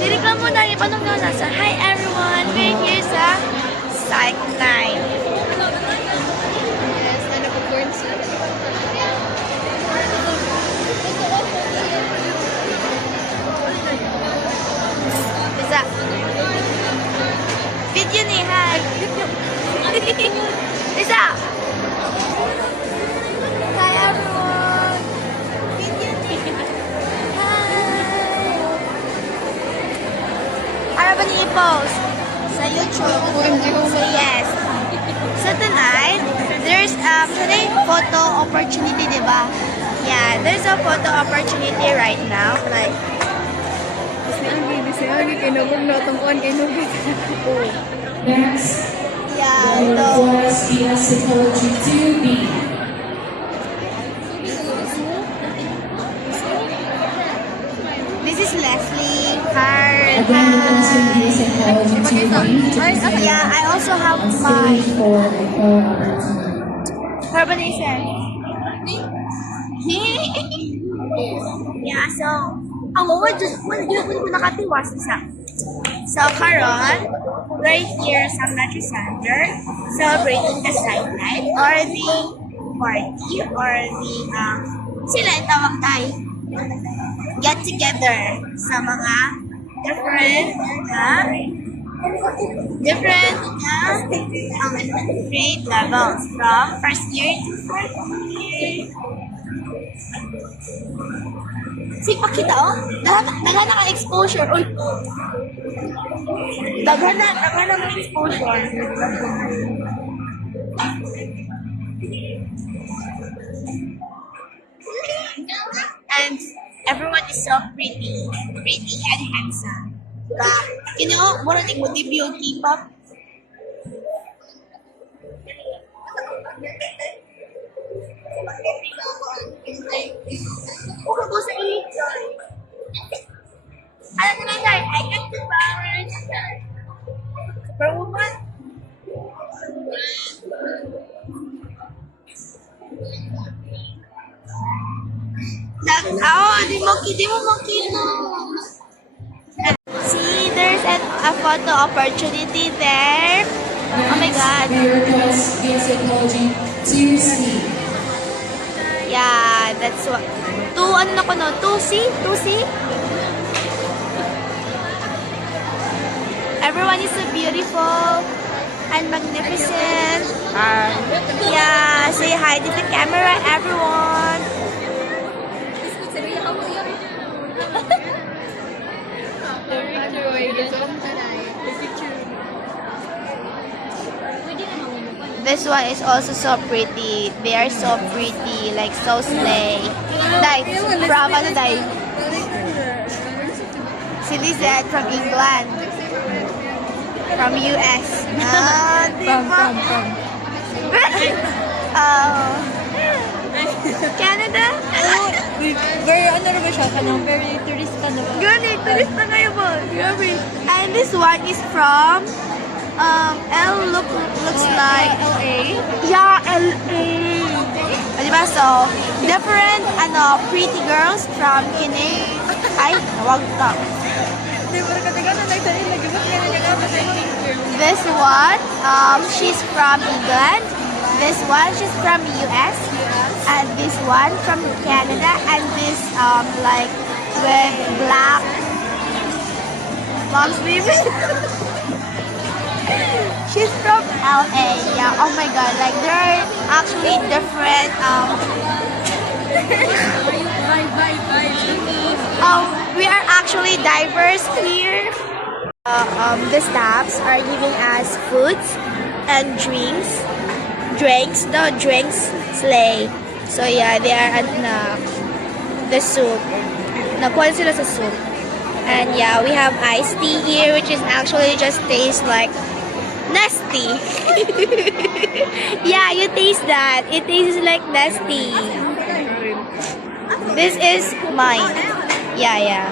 Direklamo na ipanong na nasa, hi everyone, we're here sa Psych 9. Yes, na nag-born sila. Bisa. Video ni, hi. Bisa. Hi everyone. Video ni. Hi. Ano ba niyo i-post? Sa YouTube. So yes. So tonight, there's today photo opportunity, diba? Yeah, there's a photo opportunity right now. Like, Next, yeah, the so, Forest BS Psychology 2B. this is Leslie, her, Again, you can see BS Psychology 2B. yeah, I also have And my stage for opportunity. carbonation. Yeah, so, what nakatiwas isa. So, karon, right here sa Metro Center, celebrating the Psych Night or the party or the, sila yung tawag tayo, get together sa mga different grade levels from first year to fourth year. Sige, pakita oh. Daghan na ka exposure. Uy. Daghan na ka exposure. And everyone is so pretty and handsome. Diba? You know, what I think would be yung K-pop? Okay po sa iyo. Ano naman tayo? I got the power. Superwoman? Di mo makita. See, there's a photo opportunity there. Oh my God. Next, BS Psychology 2C. Yeah, that's what. 2C? Everyone is so beautiful and magnificent. Yeah, say hi to the camera, everyone. This one is also so pretty. They are so pretty, like so slay. Dai, from ano dai? Si Lizette from England. From US. From. Canada? Very, ano na ba siya? Kanang very turista na ba? Gani, turista kayo ba? Grabe. And this one is from looks like LA? yeah, LA. Diba? So, different pretty girls from Kine. Ay, wag ka. This one, she's from England. This one, she's from US. And this one from Canada. And this, like, with black long sleeves. She's from LA. Yeah. Oh my God. Like, there are actually different, we are actually diverse here. The staffs are giving us foods and drinks. Drinks slay. So yeah, they are at the soup. Nakuha sila sa soup. And yeah, we have iced tea here, which is actually just tastes like nasty. Yeah, you taste that. It tastes like nasty. This is mine. Yeah.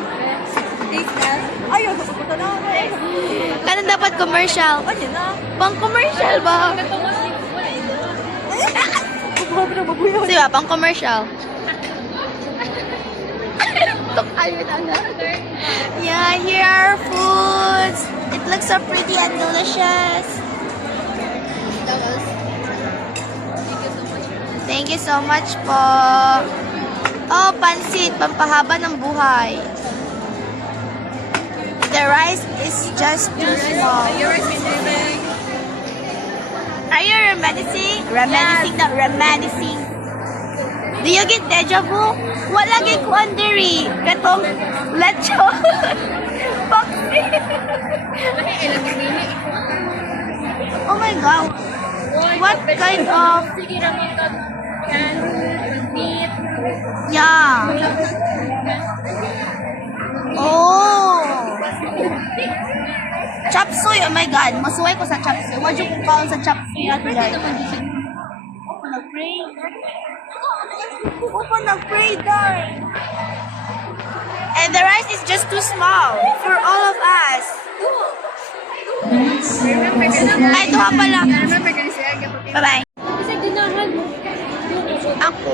Kanan dapat commercial. Pang commercial ba? Diba, pang commercial. Yeah, here are foods. It looks so pretty and delicious. Thank you so much po. Oh, pansit, pampahaba ng buhay. The rice is just too small. Are you reminiscing? Reminiscing, not reminiscing. Do you get deja vu? Wala gay ko andiri. Katong lecho. Foxy. Oh my God. What kind of... Yeah. Oh. Chop suey. Oh my God. Masuway ko sa chop suey. Wag yung kaon sa chop suey at guys. Opo, nag-pray. Opo, nag-pray, darling. And the rice is just too small for all of us. Next, Ay, ito pala. Bye-bye. Ako.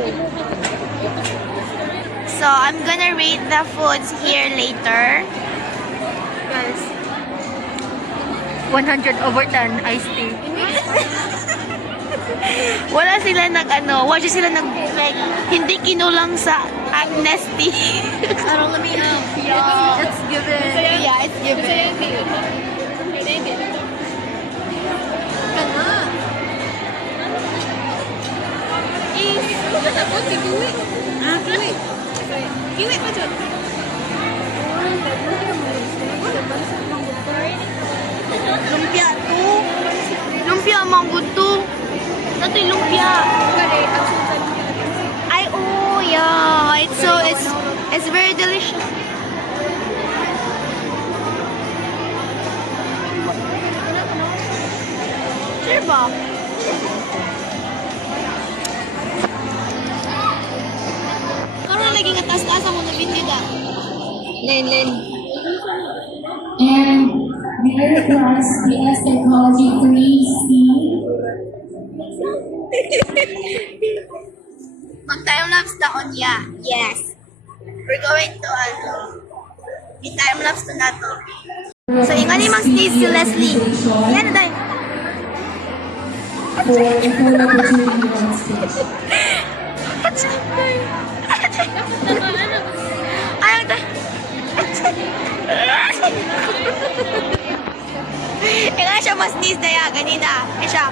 So, I'm gonna rate the foods here later. Guys, 100/10 iced tea. Wala sila wala sila like, hindi kinulang sa amnesty. Parang let me know. Yeah. It's given. Yeah, it's given. Lumpia to. Lumpia mango to. Ito yung lumpia. Ay, oh, yeah. It's very delicious. Sure ba? Karoon naging atas-taas mo na bitida. Len. and there was BS Technology 3C. Mag-time-lapse na on ya. Yes. We're going to, i-time-lapse na to. So, yung nga mang stage si Leslie. Yan na tayo. For the full opportunity on stage. Ayaw tayo. Eh nga siya mas sneeze na yan, ganina. Eh siya.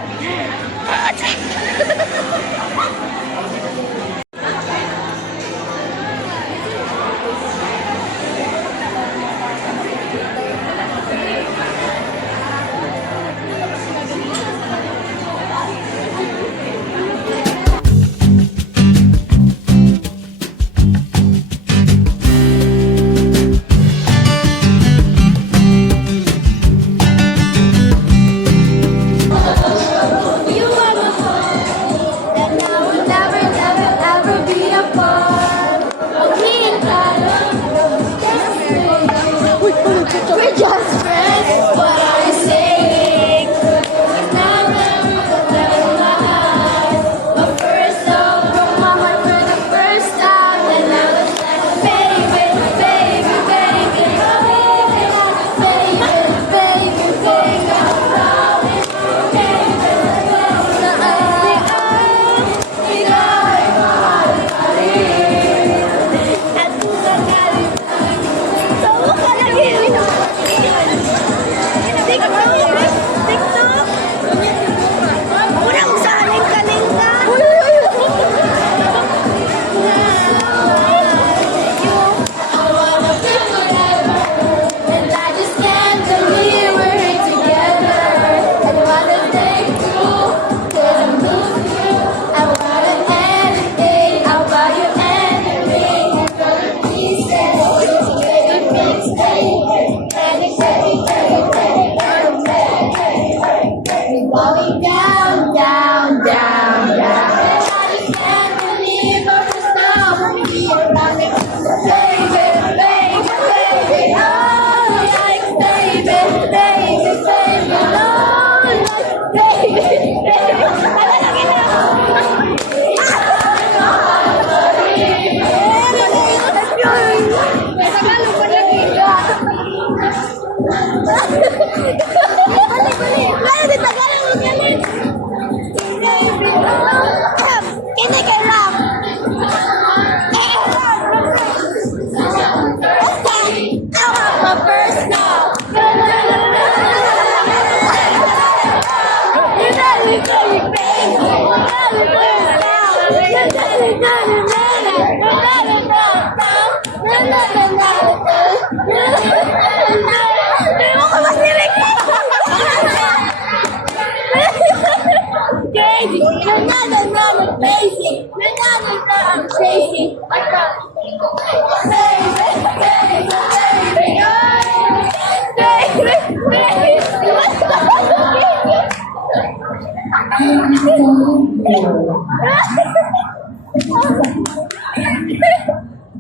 Basic. Nangyari ka ang basic. Basta.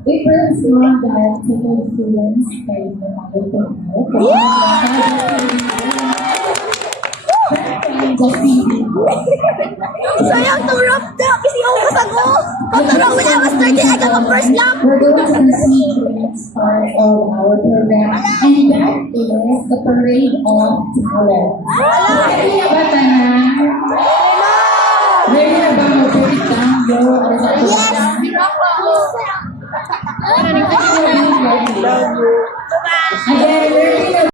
April's not that typical students face the mother Sayang turap na. Kasi ako kasago. Pagturang mo na, mas 30 ay ka first lap. We're going to proceed to the next part of our program, and that is the Parade of Talent. Ready na ba tanan? Ready na ba mag-break down your Yes! At